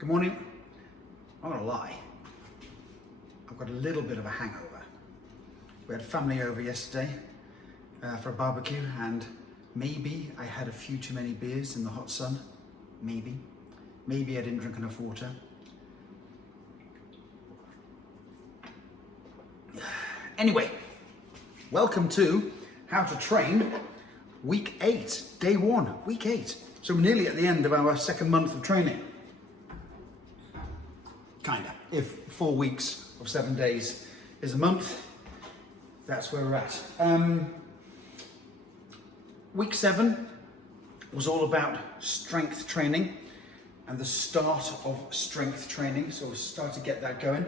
Good morning. I'm not gonna lie, I've got a little bit of a hangover. We had family over yesterday for a barbecue, and maybe I had a few too many beers in the hot sun. Maybe I didn't drink enough water. Anyway, welcome to How to Train Week 8, Day 1, Week 8. So we're nearly at the end of our second month of training. Kinda. If 4 weeks of 7 days is a month, that's where we're at. Week 7 was all about strength training and the start of strength training. So we'll start to get that going.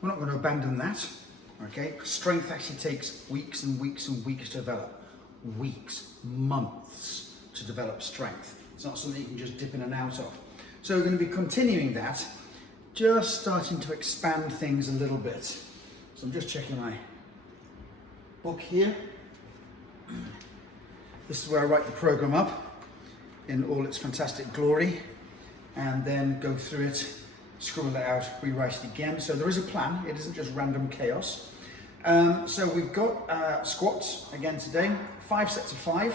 We're not going to abandon that. Okay, strength actually takes weeks and weeks and weeks to develop. Weeks, months to develop strength. It's not something you can just dip in and out of. So we're going to be continuing that, just starting to expand things a little bit. So I'm just checking my book here. This is where I write the program up in all its fantastic glory, and then go through it, scribble it out, rewrite it again. So there is a plan, it isn't just random chaos. So we've got squats again today, 5 sets of 5.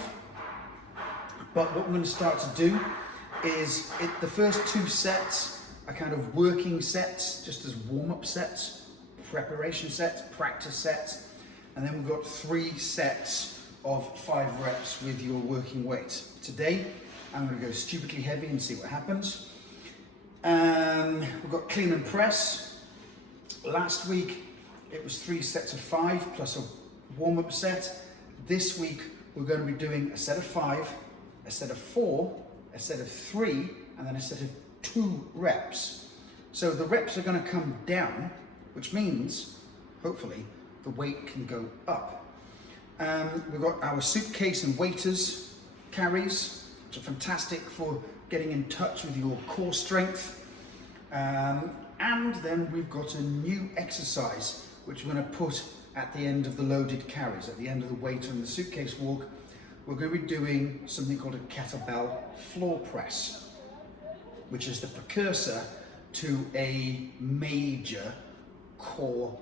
But what we're going to start to do is, the first 2 sets are kind of working sets, just as warm-up sets, preparation sets, practice sets. And then we've got 3 sets of 5 reps with your working weight. Today, I'm going to go stupidly heavy and see what happens. We've got clean and press. Last week, it was 3 sets of 5 plus a warm-up set. This week, we're going to be doing a set of 5, a set of 4, a set of 3, and then a set of 2 reps. So the reps are going to come down, which means, hopefully, the weight can go up. We've got our suitcase and waiters carries, which are fantastic for getting in touch with your core strength. And then we've got a new exercise, which we're going to put at the end of the loaded carries, at the end of the waiter and the suitcase walk. We're going to be doing something called a kettlebell floor press, which is the precursor to a major core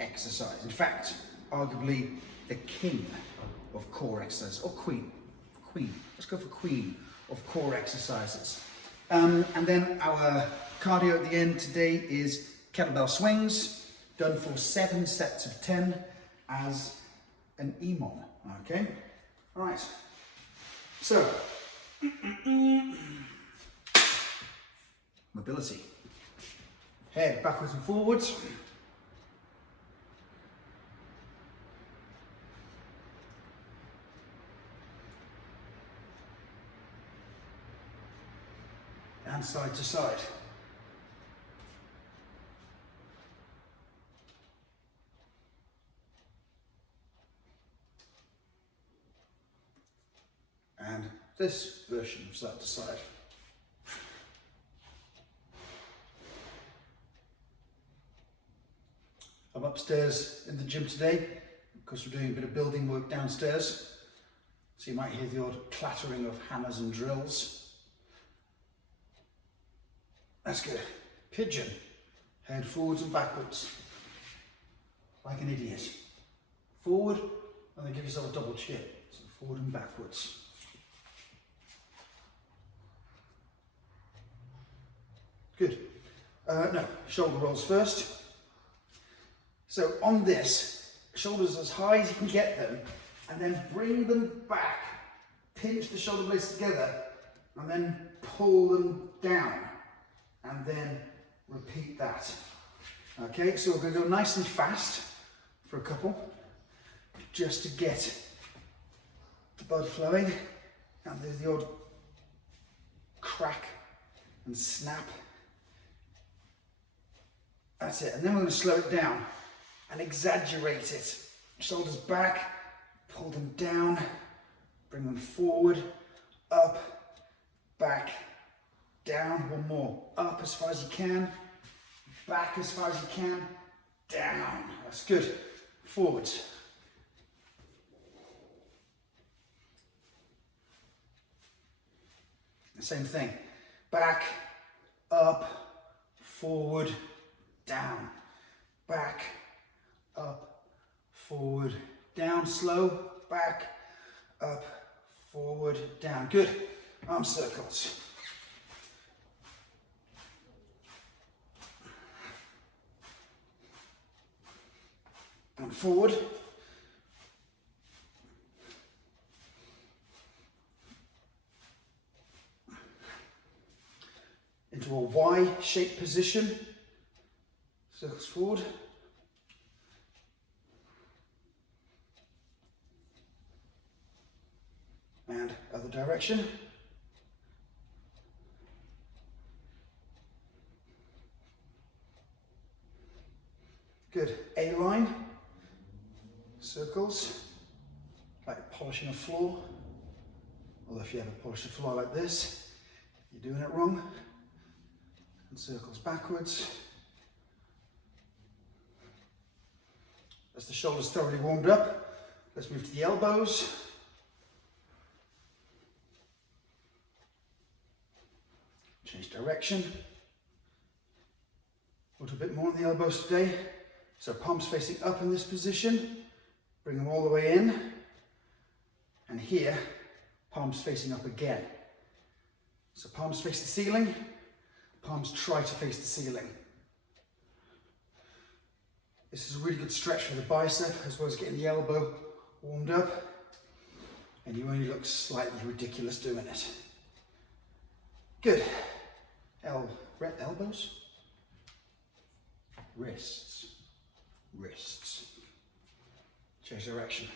exercise. In fact, arguably the king of core exercises, or queen. Let's go for queen of core exercises. And then our cardio at the end today is kettlebell swings, done for 7 sets of 10 as an EMOM. Okay, all right. So mobility. Head backwards and forwards. And side to side. And this version of side to side. I'm upstairs in the gym today because we're doing a bit of building work downstairs. So you might hear the odd clattering of hammers and drills. That's good. Pigeon. Head forwards and backwards. Like an idiot. Forward, and then give yourself a double chin. So forward and backwards. Good. No, shoulder rolls first. So on this, shoulders as high as you can get them, and then bring them back. Pinch the shoulder blades together, and then pull them down. And then repeat that. Okay, so we're going to go nice and fast for a couple, just to get the blood flowing, and there's the odd crack and snap. That's it, and then we're going to slow it down and exaggerate it. Shoulders back, pull them down, bring them forward, up, back, down. One more. Up as far as you can, back as far as you can, down. That's good. Forwards. The same thing. Back, up, forward, down, back, up, forward, down, slow, back, up, forward, down. Good. Arm circles. And forward. Into a Y-shaped position. Circles forward. And other direction. Good. A-line. Circles. Like polishing a floor. Although if you ever polish a floor like this, you're doing it wrong. And circles backwards. As the shoulders thoroughly warmed up, let's move to the elbows. Change direction. We'll do a bit more on the elbows today. So palms facing up in this position. Bring them all the way in. And here, palms facing up again. So palms face the ceiling. Palms try to face the ceiling. This is a really good stretch for the bicep as well as getting the elbow warmed up. And you only look slightly ridiculous doing it. Good. Elbows. Wrists. Wrists. Change direction.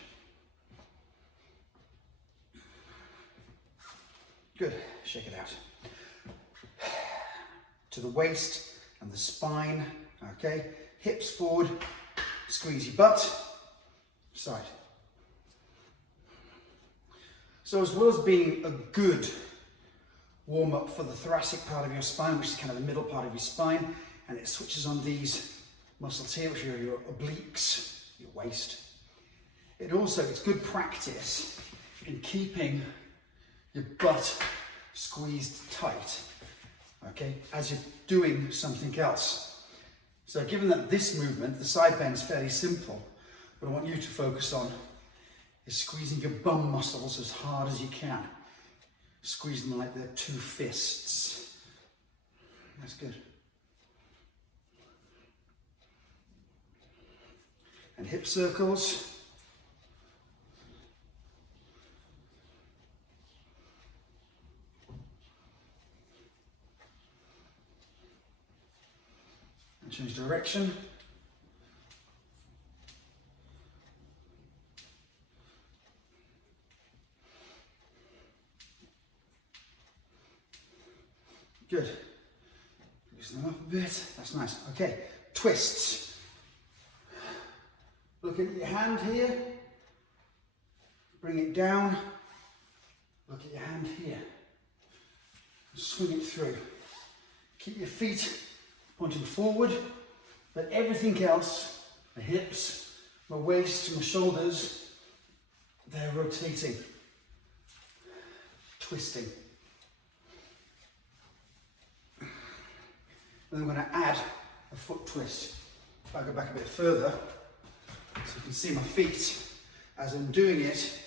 Good. Shake it out. To the waist and the spine. Okay. Hips forward. Squeeze your butt. Side. So as well as being a good warm up for the thoracic part of your spine, which is kind of the middle part of your spine, and it switches on these muscles here, which are your obliques, your waist. It's good practice in keeping your butt squeezed tight, okay, as you're doing something else. So given that this movement, the side bend, is fairly simple, what I want you to focus on is squeezing your bum muscles as hard as you can. Squeeze them like they're two fists. That's good. And hip circles. And change direction. Good. Loosen them up a bit. That's nice. Okay. Twists. Look at your hand here. Bring it down. Look at your hand here. Swing it through. Keep your feet pointing forward, but everything else, my hips, my waist, my shoulders, they're rotating, twisting. Then I'm going to add a foot twist. If I go back a bit further, so you can see my feet as I'm doing it,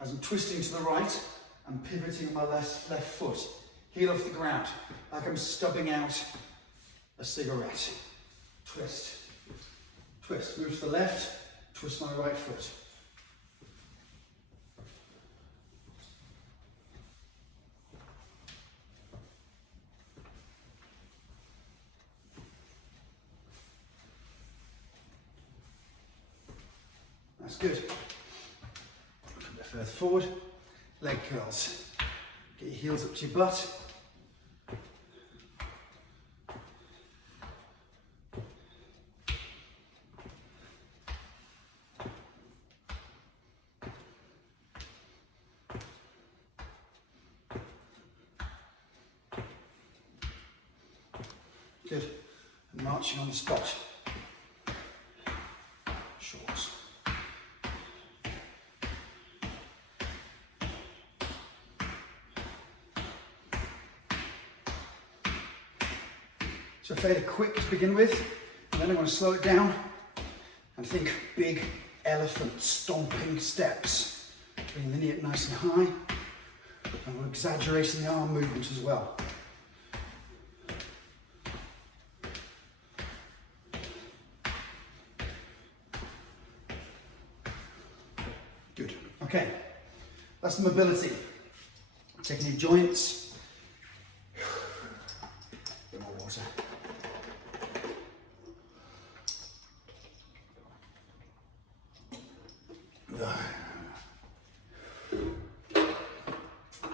as I'm twisting to the right, I'm pivoting my left foot, heel off the ground, like I'm stubbing out a cigarette. Twist, twist, move to the left, twist my right foot. That's good. Come a bit further forward. Leg curls. Get your heels up to your butt. Good. And marching on the spot. Shorts. So fairly quick to begin with, and then I'm going to slow it down and think big elephant stomping steps. Bringing the knee up nice and high, and we're exaggerating the arm movement as well. Good. Okay, that's the mobility. Taking your joints. Bit more water.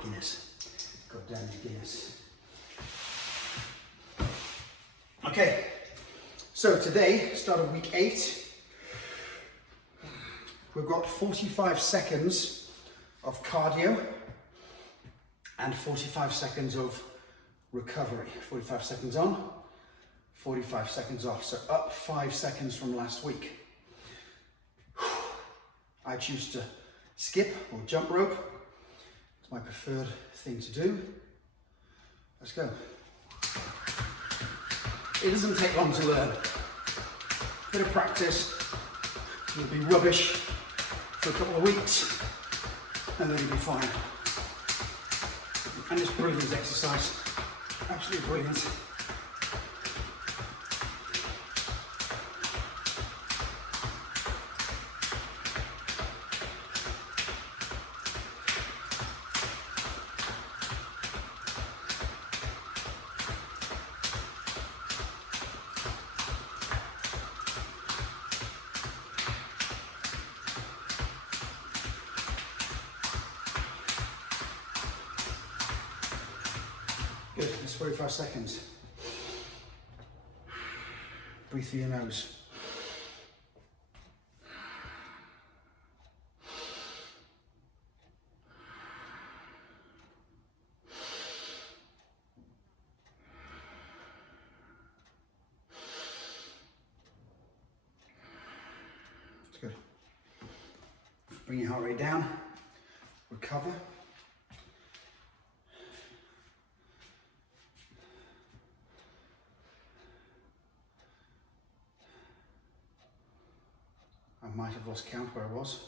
Guinness. Goddamn Guinness. Okay, so today, start of week 8, we've got 45 seconds of cardio and 45 seconds of recovery. 45 seconds on, 45 seconds off, so up 5 seconds from last week. I choose to skip or jump rope. It's my preferred thing to do. Let's go. It doesn't take long to learn. Bit of practice, you'll be rubbish for a couple of weeks, and then you'll be fine. And it's brilliant exercise, absolutely brilliant. Good, that's 45 seconds. Breathe through your nose. That's good. Bring your heart rate down. Recover. I might have lost count where I was.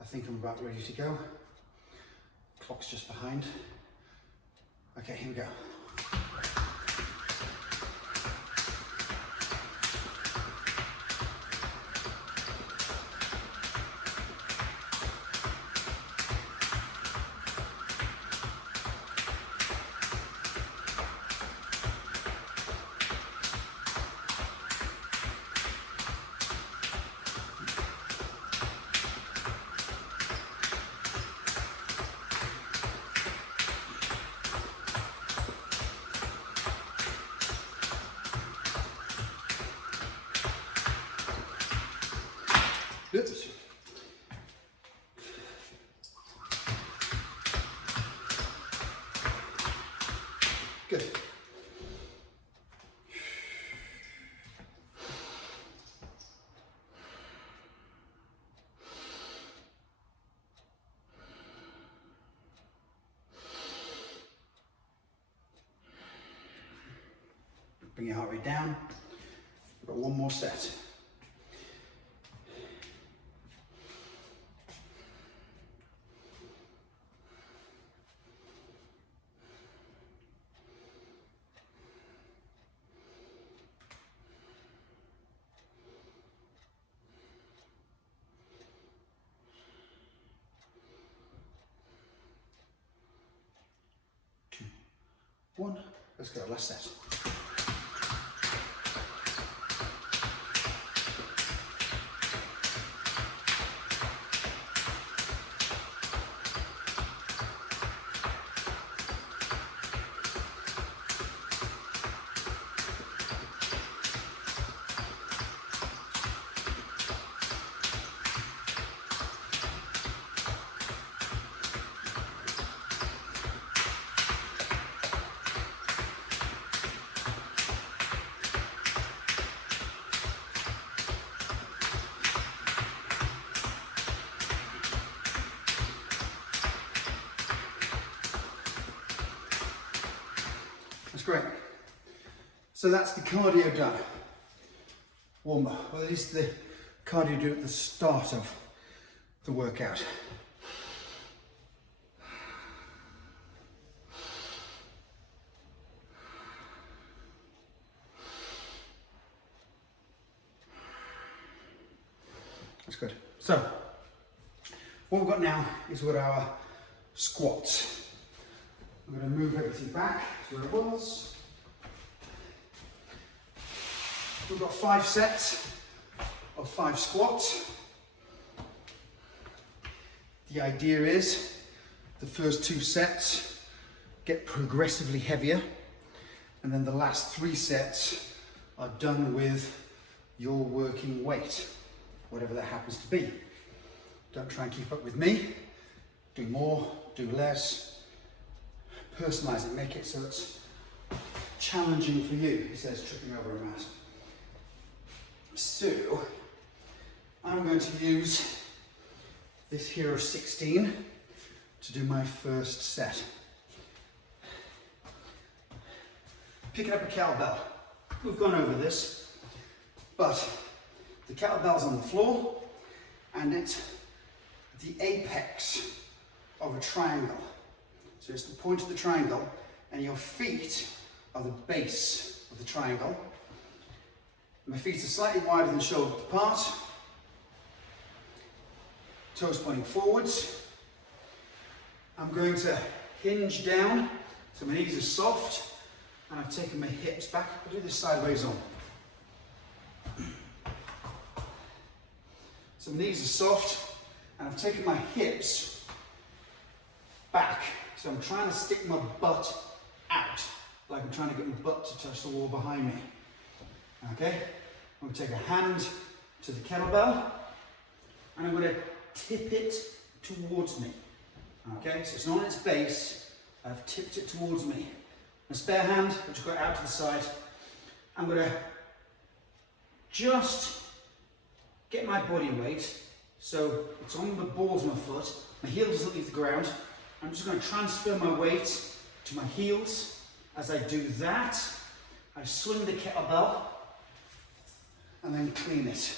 I think I'm about ready to go. Clock's just behind. Okay, here we go. Oops. Good. Bring your heart rate down. We've got one more set. One, let's go, last set. That's great. So that's the cardio done. Warm up, or at least the cardio do at the start of the workout. That's good. So, what we've got now is what our squats. I'm going to move everything back to where it was. We've got 5 sets of 5 squats. The idea is the first 2 sets get progressively heavier, and then the last 3 sets are done with your working weight, whatever that happens to be. Don't try and keep up with me. Do more, do less. Personalize it, make it so it's challenging for you. He says, tripping over a mat. So, I'm going to use this here of 16 to do my first set. Picking up a kettlebell. We've gone over this, but the kettlebell's on the floor and it's the apex of a triangle. So it's the point of the triangle and your feet are the base of the triangle. My feet are slightly wider than shoulder apart. Toes pointing forwards. I'm going to hinge down so my knees are soft and I've taken my hips back. I'll do this sideways on. So my knees are soft and I've taken my hips back. So I'm trying to stick my butt out, like I'm trying to get my butt to touch the wall behind me. Okay? I'm going to take a hand to the kettlebell and I'm going to tip it towards me. Okay? So it's not on its base, I've tipped it towards me. My spare hand, which I've got out to the side, I'm going to just get my body weight so it's on the balls of my foot, my heel doesn't leave the ground. I'm just going to transfer my weight to my heels. As I do that, I swing the kettlebell and then clean it.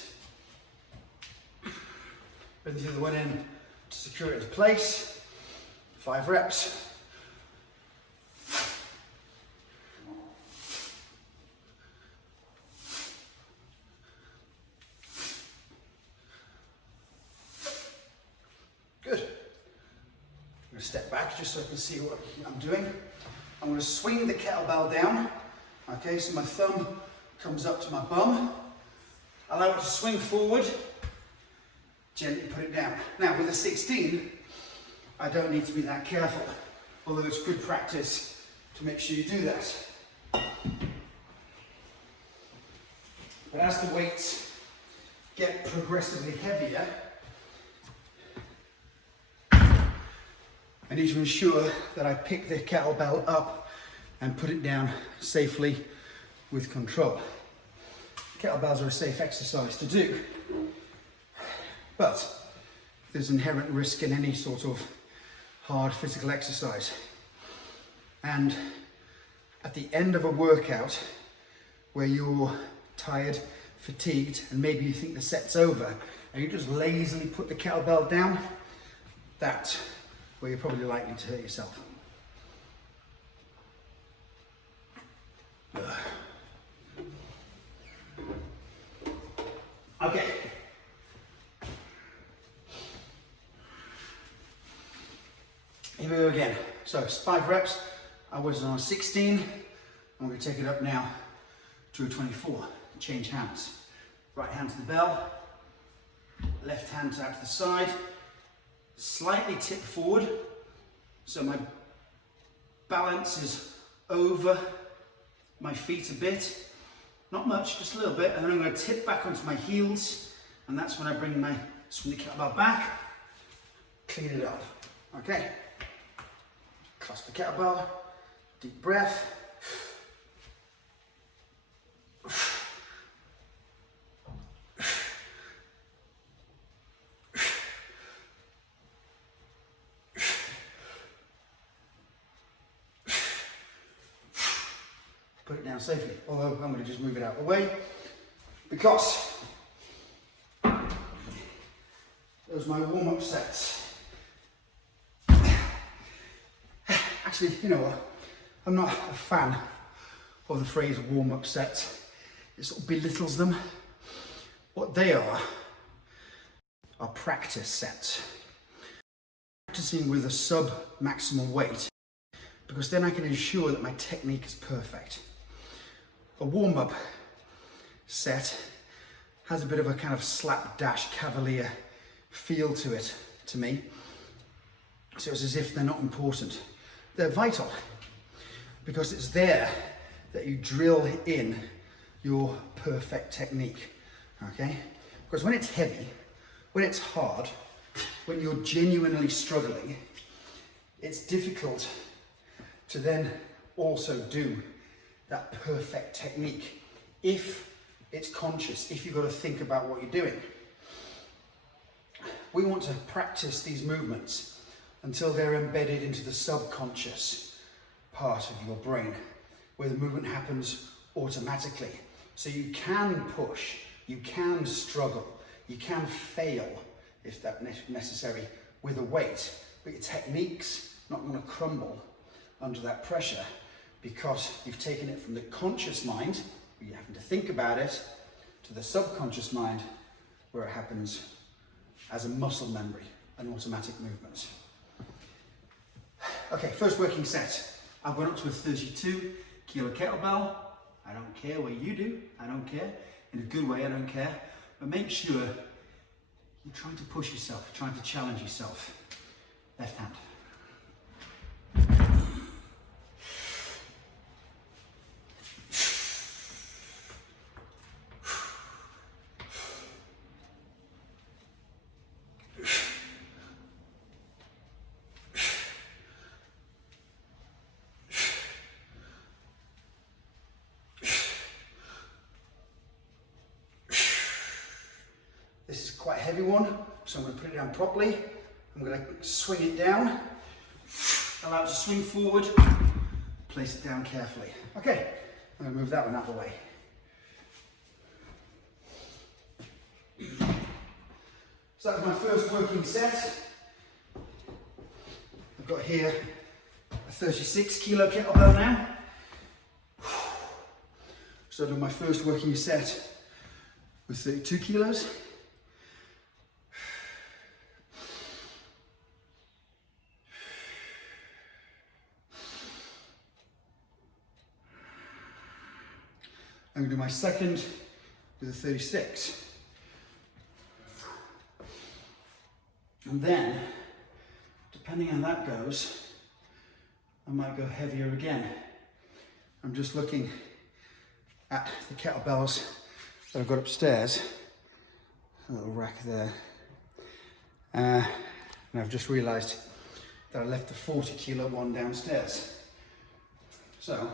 Bring the other one in to secure it into place. 5 reps. Good. I'm going to step back just so I can see what I'm doing. I'm going to swing the kettlebell down. Okay, so my thumb comes up to my bum. Allow it to swing forward. Gently put it down. Now with a 16, I don't need to be that careful, although it's good practice to make sure you do that. But as the weights get progressively heavier, I need to ensure that I pick the kettlebell up and put it down safely with control. Kettlebells are a safe exercise to do, but there's inherent risk in any sort of hard physical exercise. And at the end of a workout where you're tired, fatigued, and maybe you think the set's over, and you just lazily put the kettlebell down, that's where you're probably likely to hurt yourself. Okay. Here we go again. So it's 5 reps. I was on a 16. I'm going to take it up now to a 24. Change hands. Right hand to the bell. Left hand out to the side. Slightly tip forward. So my balance is over my feet a bit. Not much, just a little bit. And then I'm going to tip back onto my heels. And that's when I swing the kettlebell back. Clean it up. Okay. Clasp the kettlebell, deep breath. put it down safely. Although I'm going to just move it out of the way because those are my warm-up sets. Actually, you know what? I'm not a fan of the phrase warm-up sets. It sort of belittles them. What they are practice sets. Practicing with a sub-maximal weight, because then I can ensure that my technique is perfect. A warm-up set has a bit of a kind of slapdash cavalier feel to it, to me. So it's as if they're not important. They're vital, because it's there that you drill in your perfect technique, okay? Because when it's heavy, when it's hard, when you're genuinely struggling, it's difficult to then also do that perfect technique if it's conscious, if you've got to think about what you're doing. We want to practice these movements until they're embedded into the subconscious part of your brain, where the movement happens automatically. So you can push, you can struggle, you can fail if that's necessary with a weight, but your technique's not going to crumble under that pressure because you've taken it from the conscious mind, where you're having to think about it, to the subconscious mind, where it happens as a muscle memory, an automatic movement. Okay, first working set. I've gone up to a 32 kilo kettlebell. I don't care what you do, I don't care. In a good way, I don't care. But make sure you're trying to push yourself, you're trying to challenge yourself. Left hand. This is quite a heavy one, so I'm going to put it down properly. I'm going to swing it down, allow it to swing forward, place it down carefully. Okay, I'm going to move that one out of the way. So that was my first working set. I've got here a 36 kilo kettlebell now. So I've done my first working set with 32 kilos. I'm going to do my second with a 36. And then, depending on how that goes, I might go heavier again. I'm just looking at the kettlebells that I've got upstairs. A little rack there. And I've just realised that I left the 40 kilo one downstairs. So,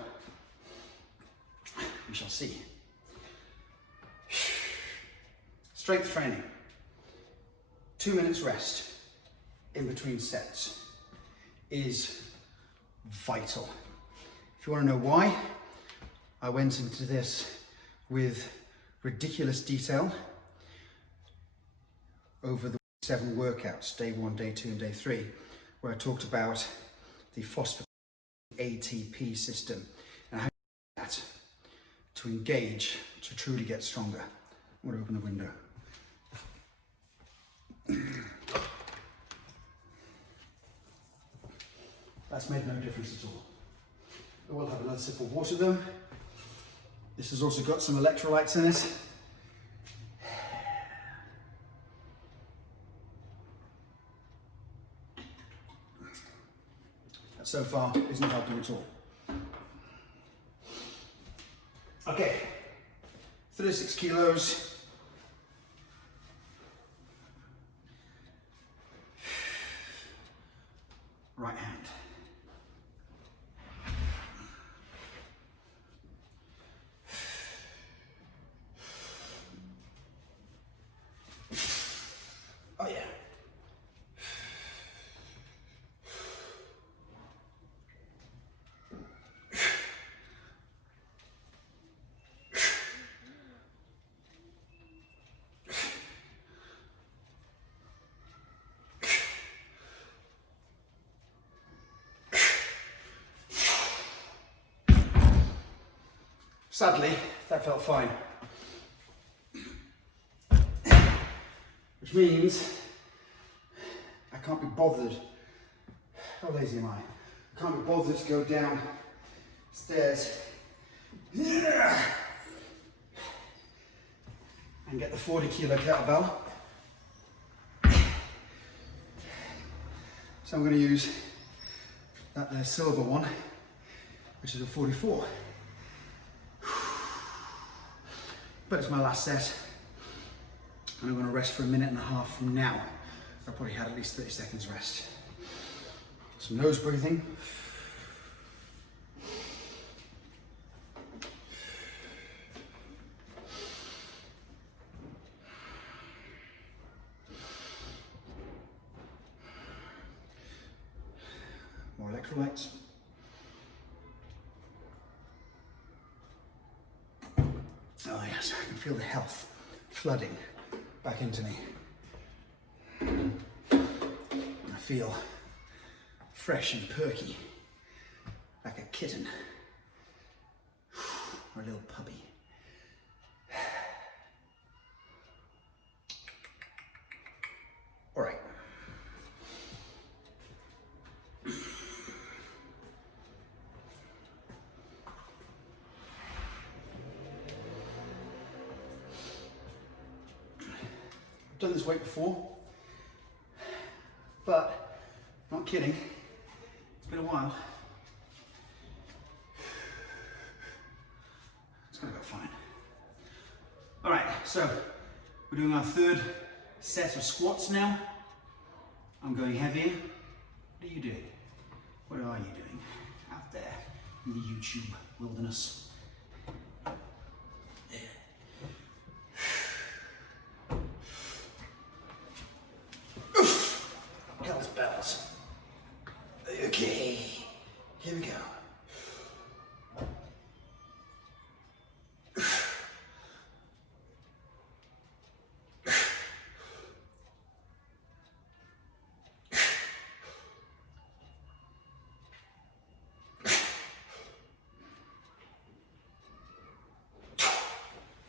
we shall see. Strength training. 2 minutes rest in between sets is vital. If you want to know why, I went into this with ridiculous detail over the 7 workouts, day 1, day 2 and day 3, where I talked about the phosphatase ATP system and how that to engage to truly get stronger. I'm going to open the window. That's made no difference at all. I will have another sip of water though. This has also got some electrolytes in it. That so far isn't helping at all. Okay, 36 kilos. Right hand. Oh yeah. Sadly, that felt fine. Which means I can't be bothered. How lazy am I? I can't be bothered to go downstairs and get the 40-kilo kettlebell. So I'm going to use that there silver one, which is a 44. But it's my last set, and I'm going to rest for a minute and a half from now. I've probably had at least 30 seconds rest. Some nose breathing. More electrolytes. Oh yes, I can feel the health flooding back into me. I feel fresh and perky, like a kitten or a little puppy. All right. I've done this weight before, but not kidding, it's been a while. It's gonna go fine. All right, so we're doing our third set of squats now. I'm going heavier. What are you doing? What are you doing out there in the YouTube wilderness? Bells. Okay, here we go.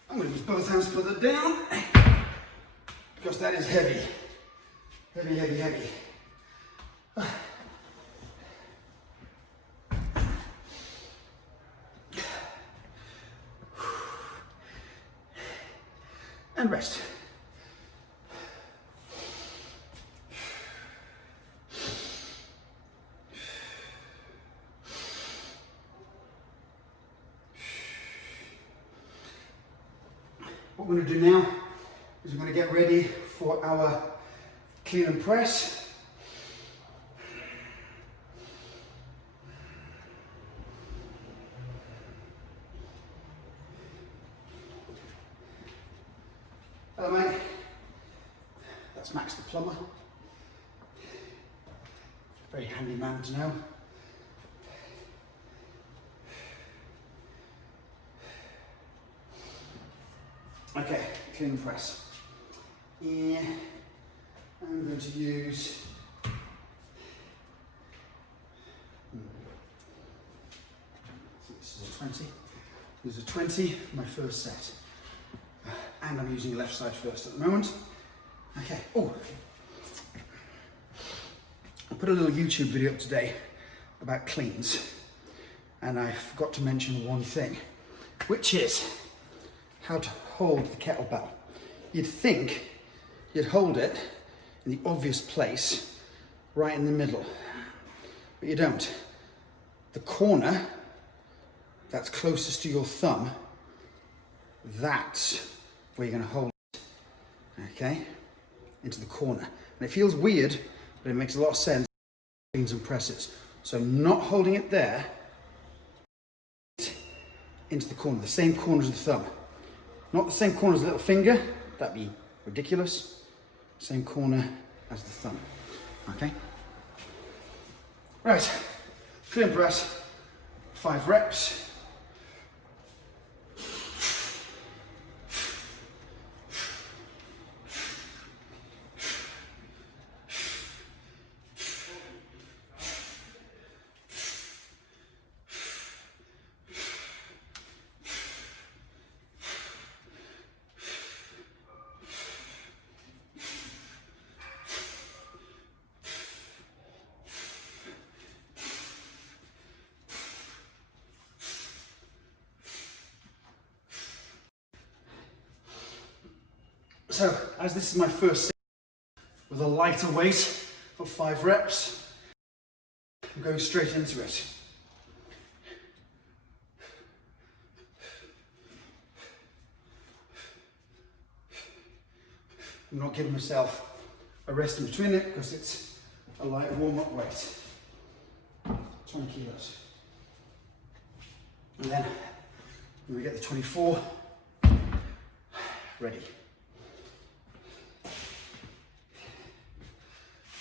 I'm going to use both hands to put that down because that is heavy. Heavy, heavy, heavy. And rest. What we're going to do now is we're going to get ready for our clean and press. Hello mate, that's Max the plumber. Very handy man to know. Okay, clean and press. Yeah, I'm going to use this is a 20. This is a 20 for my first set. And I'm using the left side first at the moment. Okay, oh. I put a little YouTube video up today about cleans, and I forgot to mention one thing, which is how to hold the kettlebell. You'd think you'd hold it in the obvious place, right in the middle, but you don't. The corner that's closest to your thumb, that's where you're going to hold it, okay, into the corner. And it feels weird, but it makes a lot of sense, cleans and presses. So not holding it there, into the corner, the same corner as the thumb. Not the same corner as the little finger, that'd be ridiculous. Same corner as the thumb, okay? Right, clean press, 5 reps. So, as this is my first set with a lighter weight of 5 reps, I'm going straight into it. I'm not giving myself a rest in between it because it's a light warm-up weight, 20 kilos. And then when we get the 24, ready.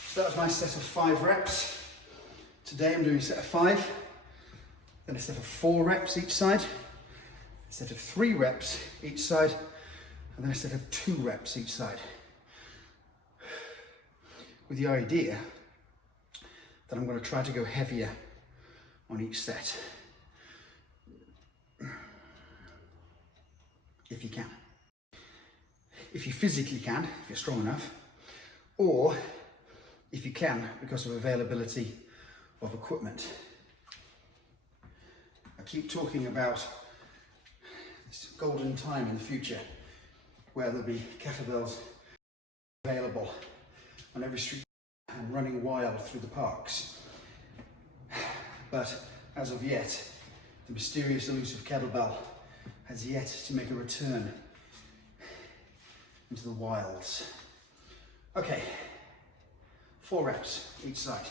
So that was my set of 5 reps. Today I'm doing a set of 5, then a set of 4 reps each side, a set of 3 reps each side, and then a set of 2 reps each side. With the idea that I'm going to try to go heavier on each set. If you can. If you physically can, if you're strong enough, or if you can because of availability of equipment. I keep talking about this golden time in the future where there'll be kettlebells available on every street and running wild through the parks. But as of yet, the mysterious elusive kettlebell has yet to make a return into the wilds. Okay, 4 reps each side.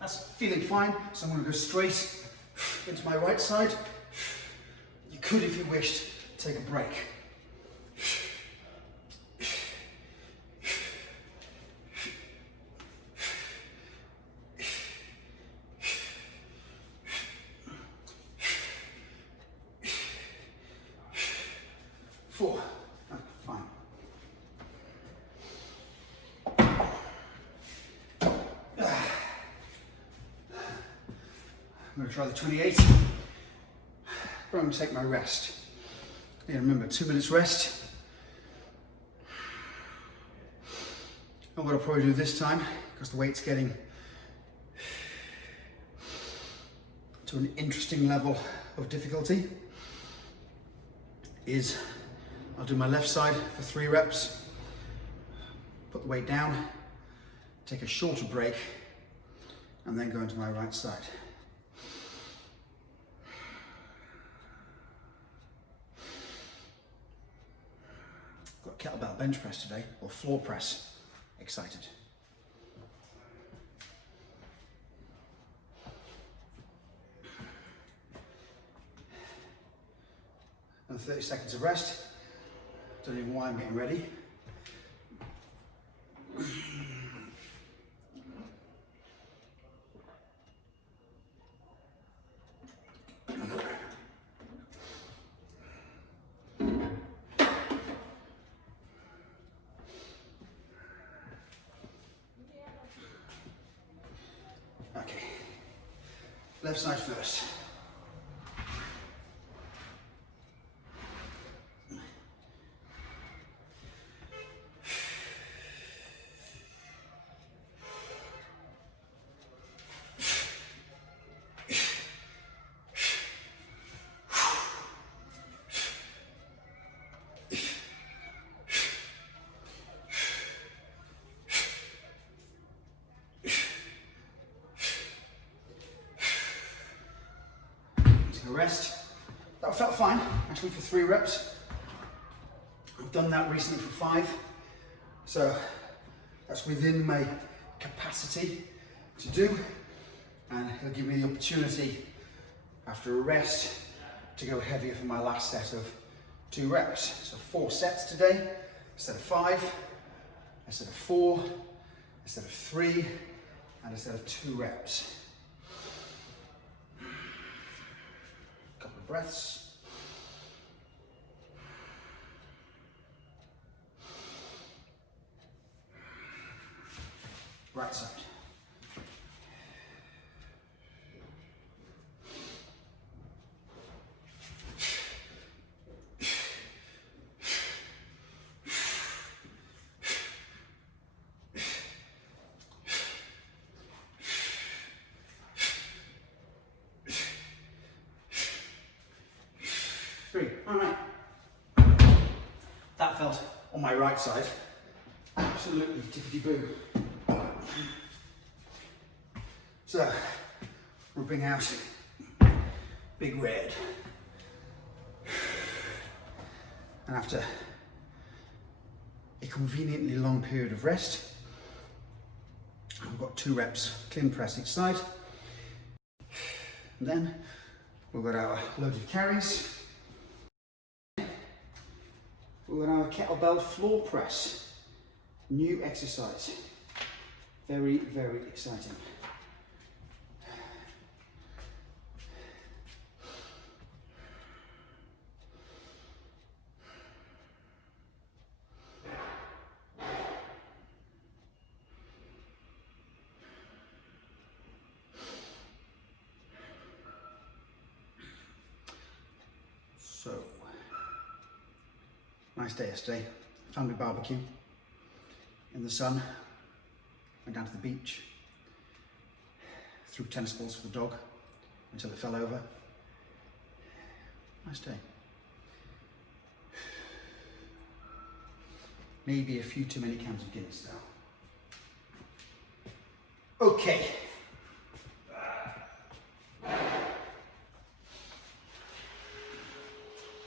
That's feeling fine, so I'm going to go straight into my right side. You could, if you wished, take a break. Four. Fine. I'm going to try the 28, but I'm going to take my rest. Yeah, remember, 2 minutes rest. And what I'll probably do this time, because the weight's getting to an interesting level of difficulty, is I'll do my left side for 3 reps, put the weight down, take a shorter break, and then go into my right side. Got kettlebell bench press today, or floor press. Excited. And 30 seconds of rest. Don't even know why I'm getting ready. Okay, left side first. Rest. That felt fine, actually, for 3 reps. I've done that recently for 5, so that's within my capacity to do, and it'll give me the opportunity after a rest to go heavier for my last set of 2 reps. So 4 sets today, a set of 5, a set of 4, a set of 3, and a set of 2 reps. Breaths. felt on my right side. Absolutely tippity-boo. So, rubbing out big red. And after a conveniently long period of rest, I've got 2 reps clean press each side. And then we've got our loaded carries. We've got our kettlebell floor press. New exercise. Very, very exciting. So, nice day yesterday, family barbecue, in the sun, went down to the beach, threw tennis balls for the dog until it fell over. Nice day. Maybe a few too many cans of Guinness though. Okay.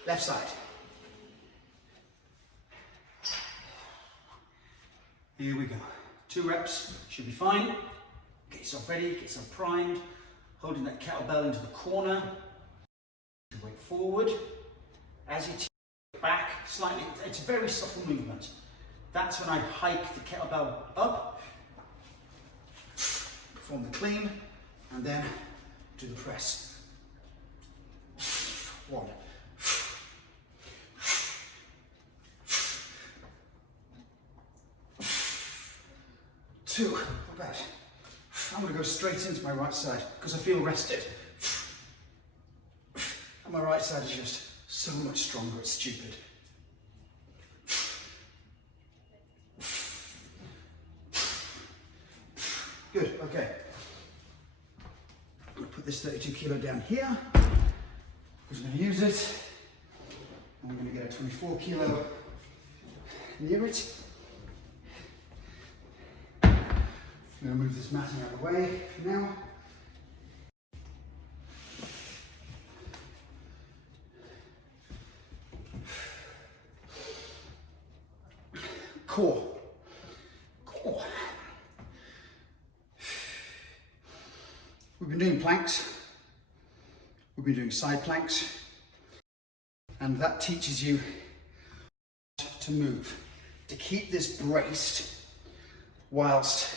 Left side. Here we go. 2 reps, should be fine. Get yourself ready, get yourself primed. Holding that kettlebell into the corner. Weight forward. As you tip back slightly, it's a very subtle movement. That's when I hike the kettlebell up, perform the clean, and then do the press. 1. 2, not bad. I'm going to go straight into my right side because I feel rested. And my right side is just so much stronger, it's stupid. Good, okay. I'm going to put this 32 kilo down here because I'm going to use it. And I'm going to get a 24 kilo near it. I'm going to move this matting out of the way for now. Core. We've been doing planks. We've been doing side planks. And that teaches you to move, to keep this braced whilst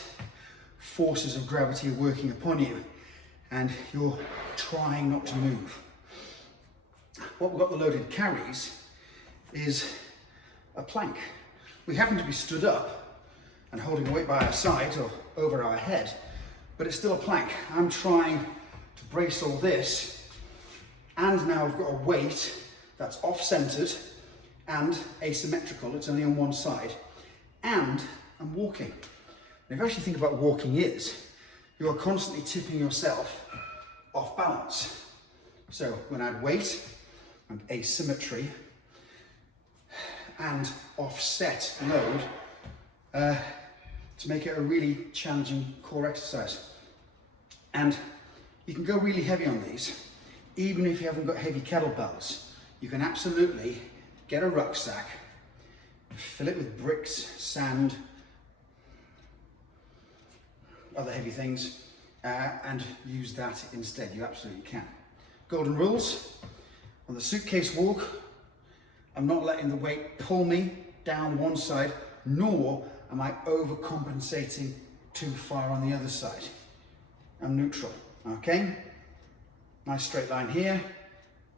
forces of gravity are working upon you and you're trying not to move. What we've got the loaded carries is a plank. We happen to be stood up and holding a weight by our side or over our head, but it's still a plank. I'm trying to brace all this, and now I've got a weight that's off-centered and asymmetrical, it's only on one side, and I'm walking. And if you actually think about what walking is, you are constantly tipping yourself off balance. So when I add weight and asymmetry and offset load to make it a really challenging core exercise. And you can go really heavy on these, even if you haven't got heavy kettlebells. You can absolutely get a rucksack, fill it with bricks, sand, other heavy things, and use that instead. You absolutely can. Golden rules. On the suitcase walk, I'm not letting the weight pull me down one side, nor am I overcompensating too far on the other side. I'm neutral, okay? Nice straight line here,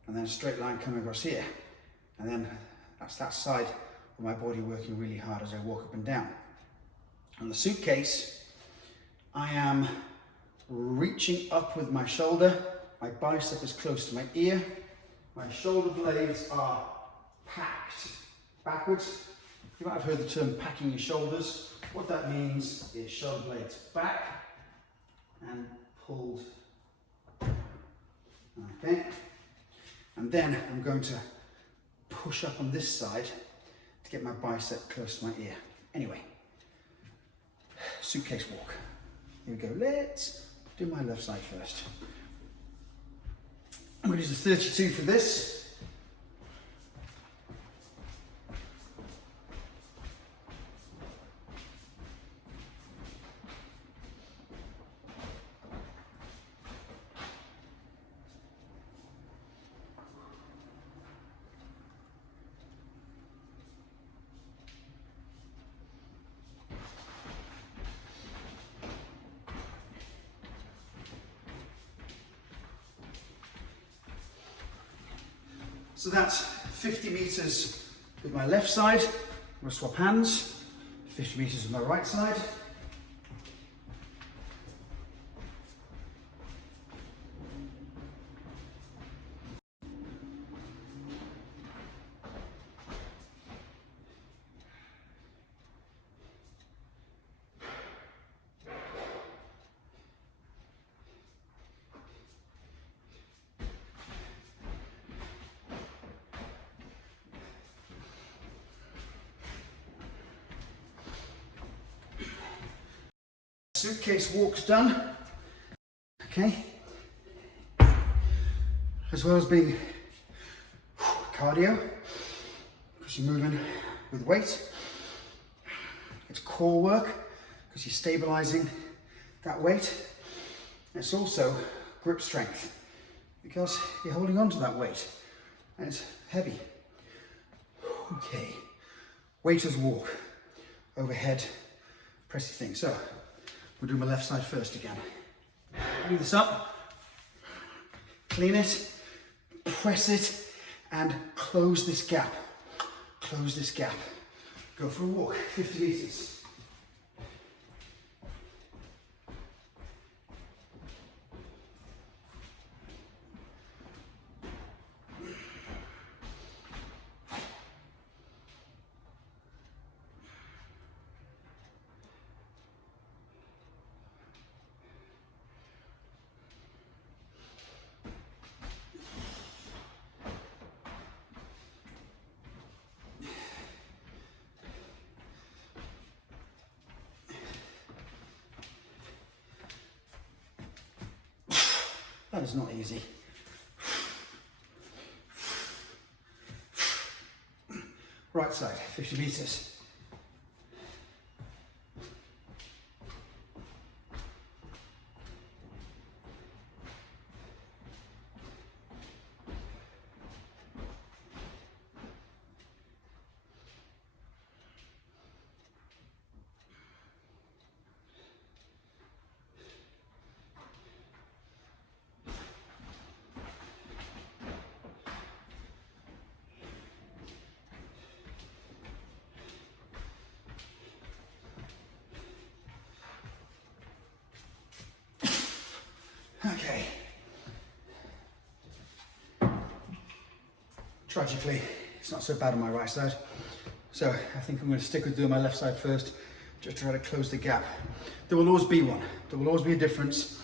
and then a straight line coming across here. And then that's that side of my body working really hard as I walk up and down. On the suitcase, I am reaching up with my shoulder, my bicep is close to my ear, my shoulder blades are packed backwards. You might have heard the term packing your shoulders. What that means is shoulder blades back and pulled. Okay, and then I'm going to push up on this side to to get my bicep close to my ear. Anyway, suitcase walk. Here we go. Let's do my left side first. I'm going to use a 32 for this. So that's 50 meters with my left side. I'm going to swap hands. 50 meters with my right side. Suitcase walk's done. Okay. As well as being cardio, because you're moving with weight. It's core work, because you're stabilizing that weight. It's also grip strength, because you're holding on to that weight and it's heavy. Okay. Waiter's walk, overhead, pressy thing. So we'll do my left side first again. Bring this up, clean it, press it, and close this gap. Close this gap. Go for a walk, 50 meters. That is not easy. Right side, 50 meters. Okay. Tragically, it's not so bad on my right side. So I think I'm going to stick with doing my left side first, just to try to close the gap. There will always be one. There will always be a difference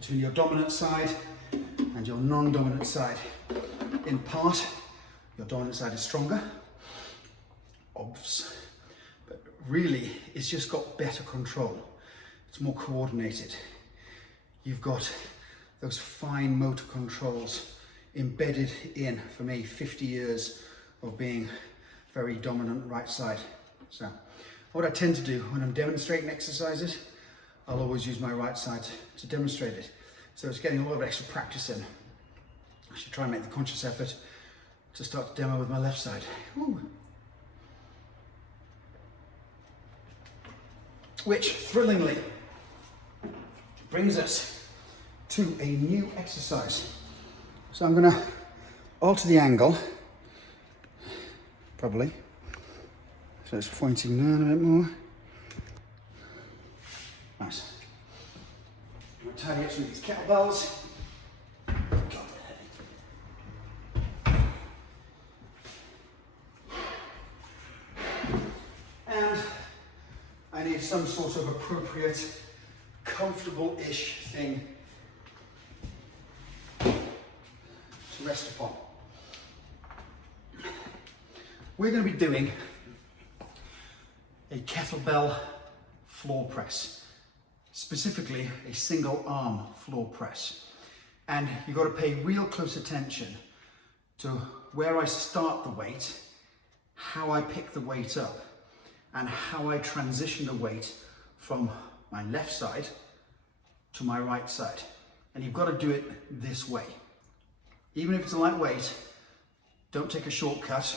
between your dominant side and your non-dominant side. In part, your dominant side is stronger, obvs, but really it's just got better control. It's more coordinated. You've got those fine motor controls embedded in, for me, 50 years of being very dominant right side. So what I tend to do when I'm demonstrating exercises, I'll always use my right side to demonstrate it. So it's getting a lot of extra practice in. I should try and make the conscious effort to start to demo with my left side. Ooh. Which, thrillingly, brings us to a new exercise. So I'm going to alter the angle, probably, so it's pointing down a bit more. Nice. I'm going to tidy up some of these kettlebells. God, they're heavy. And I need some sort of appropriate, comfortable-ish thing to rest upon. We're going to be doing a kettlebell floor press, specifically a single arm floor press. And you've got to pay real close attention to where I start the weight, how I pick the weight up, and how I transition the weight from my left side to my right side. And you've got to do it this way. Even if it's a light weight, don't take a shortcut.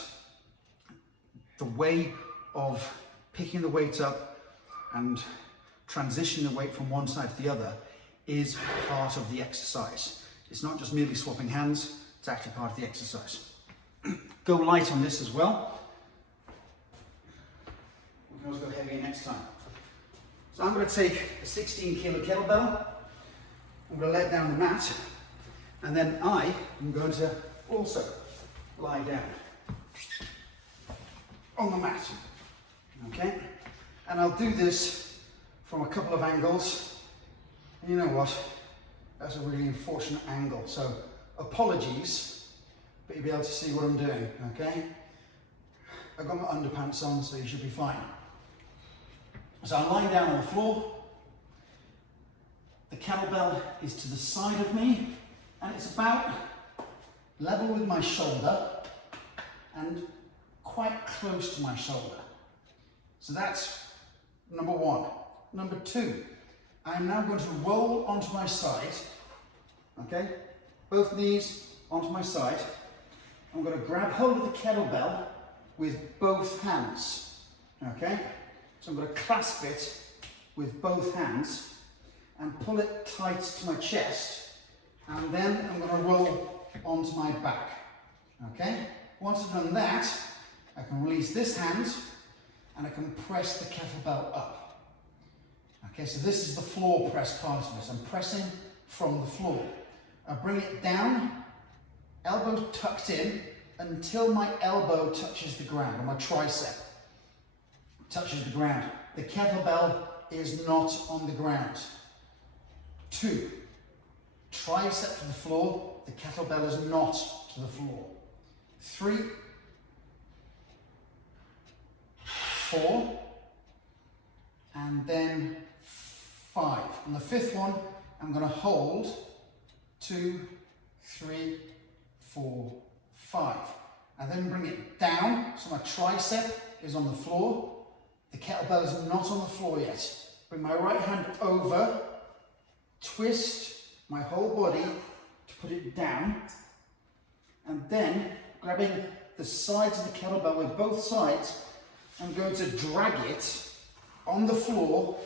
The way of picking the weight up and transitioning the weight from one side to the other is part of the exercise. It's not just merely swapping hands, it's actually part of the exercise. Go light on this as well. We can always go heavier next time. So I'm going to take a 16 kilo kettlebell, I'm going to lay it down the mat, and then I am going to also lie down on the mat. Okay? And I'll do this from a couple of angles. And you know what? That's a really unfortunate angle. So apologies, but you'll be able to see what I'm doing, okay? I've got my underpants on, so you should be fine. So I'm lying down on the floor. The kettlebell is to the side of me, and it's about level with my shoulder and quite close to my shoulder. So that's number one. Number two, I'm now going to roll onto my side, okay? Both knees onto my side. I'm going to grab hold of the kettlebell with both hands, okay? So I'm going to clasp it with both hands and pull it tight to my chest, and then I'm going to roll onto my back, okay? Once I've done that, I can release this hand and I can press the kettlebell up. Okay, so this is the floor press part of this. I'm pressing from the floor. I bring it down, elbow tucked in, until my elbow touches the ground, or my tricep touches the ground. The kettlebell is not on the ground. 2, tricep to the floor, the kettlebell is not to the floor. 3, 4, and then 5. On the 5th one, I'm going to hold 2, 3, 4, 5. And then bring it down, so my tricep is on the floor. The kettlebell is not on the floor yet. Bring my right hand over, twist my whole body to put it down, and then grabbing the sides of the kettlebell with both sides, I'm going to drag it on the floor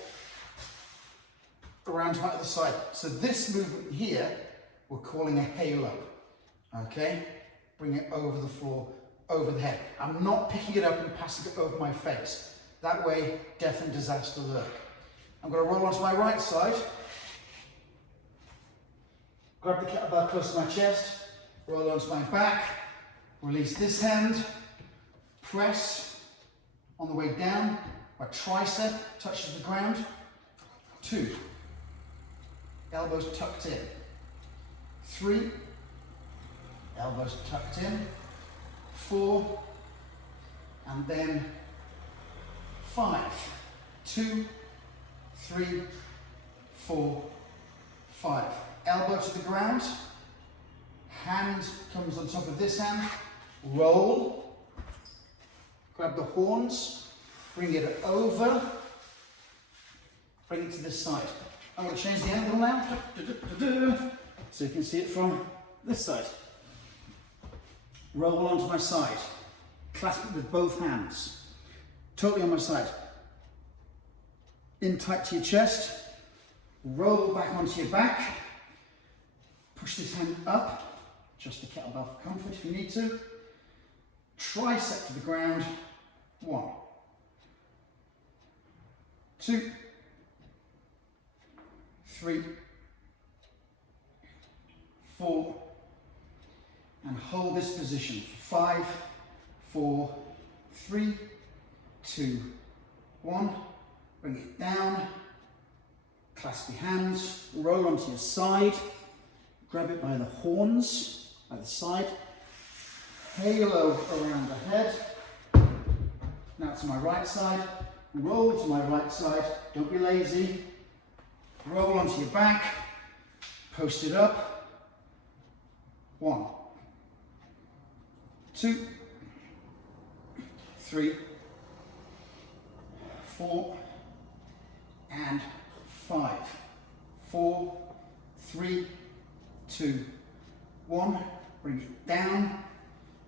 around to my other side. So this movement here, we're calling a halo, okay? Bring it over the floor, over the head. I'm not picking it up and passing it over my face. That way, death and disaster lurk. I'm going to roll onto my right side, grab the kettlebell close to my chest, roll onto my back, release this hand, press on the way down, my tricep touches the ground. 2, elbows tucked in. 3, elbows tucked in. 4, and then 5. 2, 3, 4, 5. Elbow to the ground, hand comes on top of this hand, roll, grab the horns, bring it over, bring it to this side. I'm going to change the angle now, so you can see it from this side. Roll onto my side, clasp it with both hands, totally on my side. In tight to your chest, roll back onto your back, push this hand up, adjust the kettlebell for comfort if you need to. Tricep to the ground, 1, 2, 3, 4, and hold this position for 5, 4, 3, 2, 1. Bring it down, clasp your hands, roll onto your side, grab it by the horns, by the side, halo around the head. Now to my right side, roll to my right side, don't be lazy, roll onto your back, post it up, 1, 2, 3, 4, and 5, 4, 3, 2, 1, bring it down,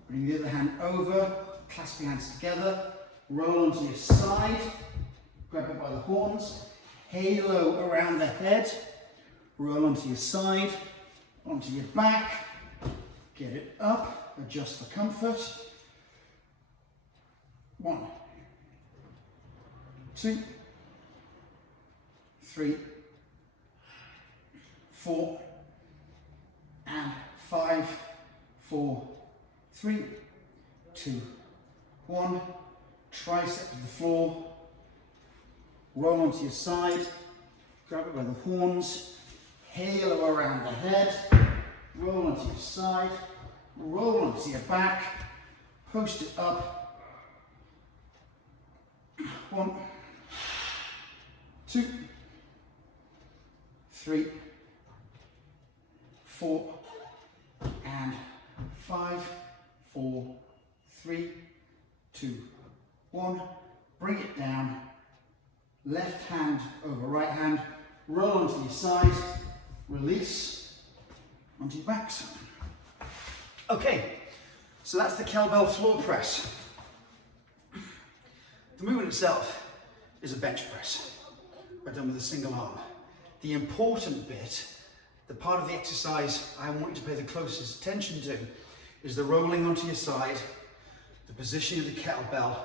bring the other hand over, clasp your hands together, roll onto your side, grab it by the horns, halo around the head, roll onto your side, onto your back, get it up, adjust for comfort, 1, 2, 3, 4, and 5, 4, 3, 2, 1, tricep to the floor, roll onto your side, grab it by the horns, halo around the head, roll onto your side, roll onto your back, post it up, 1, 2, 3, 4, and 5, 4, 3, 2, 1, bring it down, left hand over right hand, roll onto your side, release, onto your backs. Okay, so that's the kettlebell floor press. The movement itself is a bench press, but done with a single arm. The important bit, the part of the exercise I want you to pay the closest attention to, is the rolling onto your side, the positioning of the kettlebell,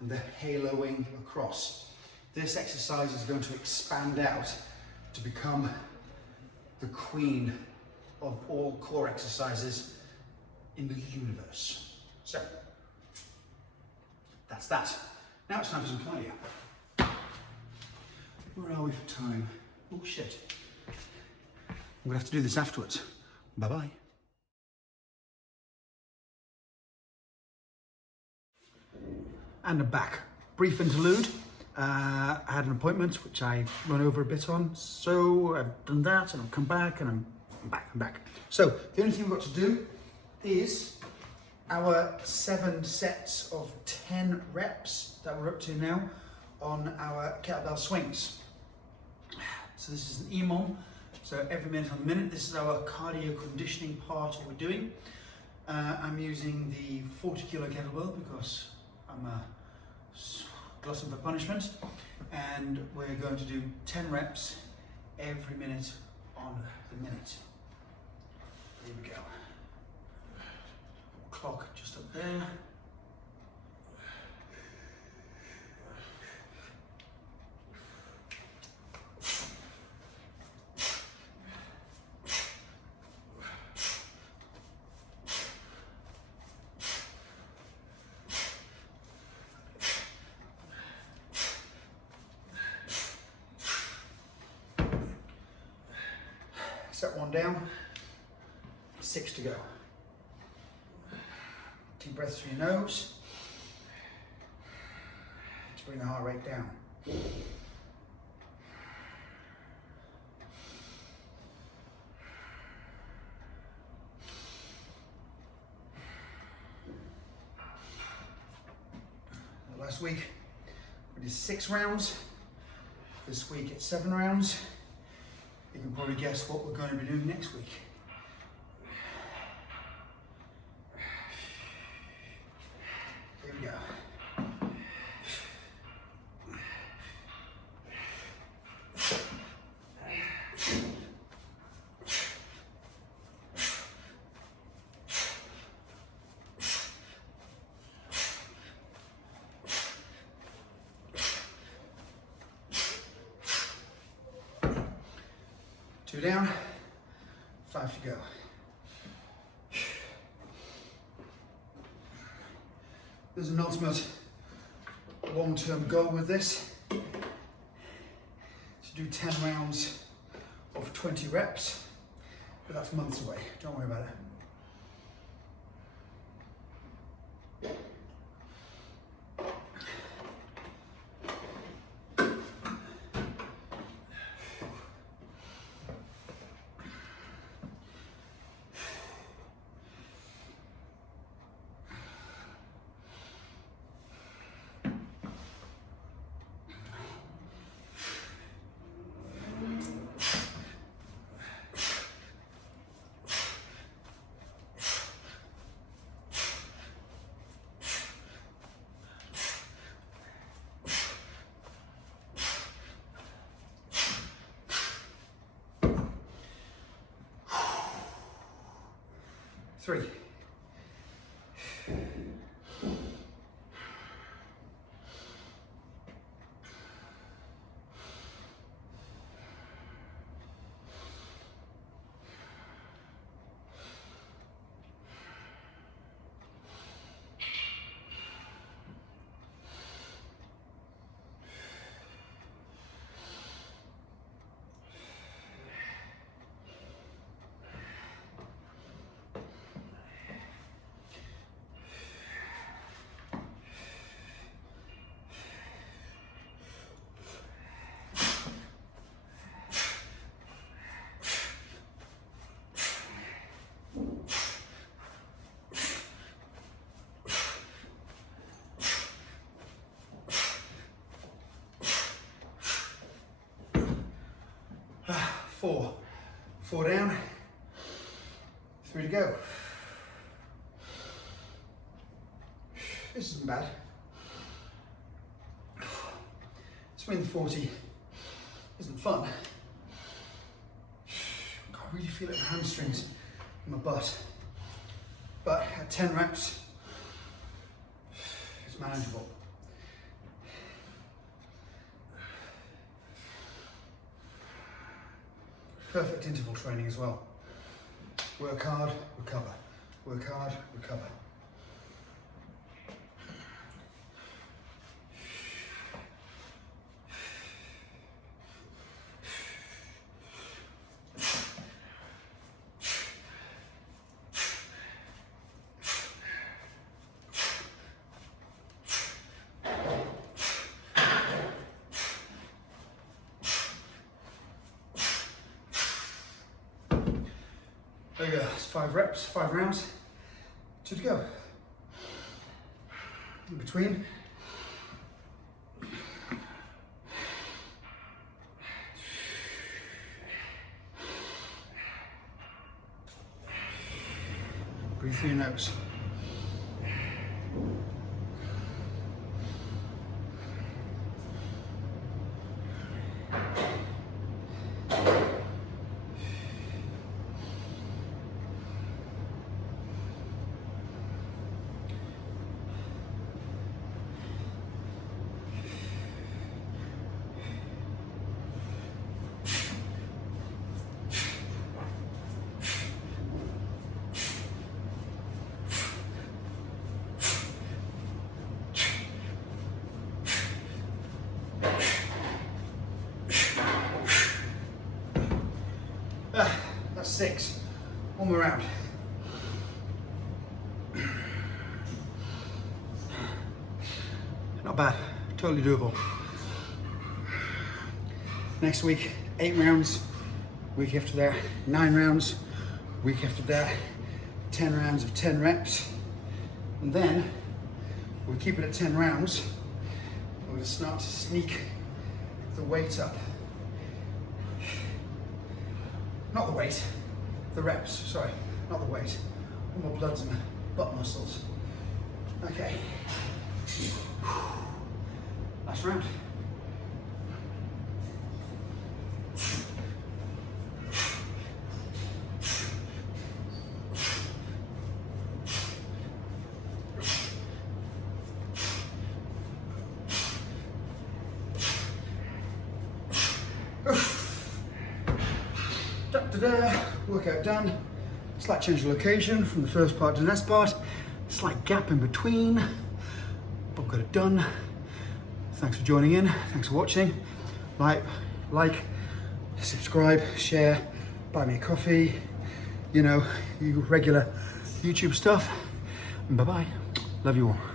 and the haloing across. This exercise is going to expand out to become the queen of all core exercises in the universe. So, that's that. Now it's time for some cardio. Where are we for time? Oh shit. I'm gonna have to do this afterwards. Bye-bye. And I'm back. Brief interlude. I had an appointment which I run over a bit on, so I've done that and I've come back and I'm back. So the only thing we've got to do is our 7 sets of 10 reps that we're up to now on our kettlebell swings. So this is an EMOM, so every minute on the minute. This is our cardio conditioning part of what we're doing. I'm using the 40 kilo kettlebell because I'm a glutton for punishment, and we're going to do 10 reps every minute on the minute. Here we go. Clock just up there. Set 1 down, 6 to go. Deep breaths through your nose to bring the heart rate down. Last week we did 6 rounds. This week it's 7 rounds. You can probably guess what we're going to be doing next week. Here we go. Two down, 5 to go. There's an ultimate long-term goal with this, to do 10 rounds of 20 reps, but that's months away, don't worry about it. 3. 4 down, 3 to go. This isn't bad. Swing the 40 isn't fun. I really feel it in the hamstrings and my butt. But at 10 reps, it's manageable. Perfect interval training as well. Work hard, recover. Work hard, recover. There you go, it's 5 reps, 5 rounds, 2 to go. In between. Breathe through your nose. That's 6. One more round. Not bad, totally doable. Next week, 8 rounds. Week after that, 9 rounds. Week after that, 10 rounds of 10 reps. And then we'll keep it at 10 rounds. We're gonna start to sneak the weight up. Not the weight, the reps, sorry, not the weight. All my blood's in my butt muscles. Okay. Last round. Workout done. Slight change of location from the first part to the next part. Slight gap in between, but got it done. Thanks for joining in. Thanks for watching. Like, subscribe, share, buy me a coffee. You know, you regular YouTube stuff. And bye-bye. Love you all.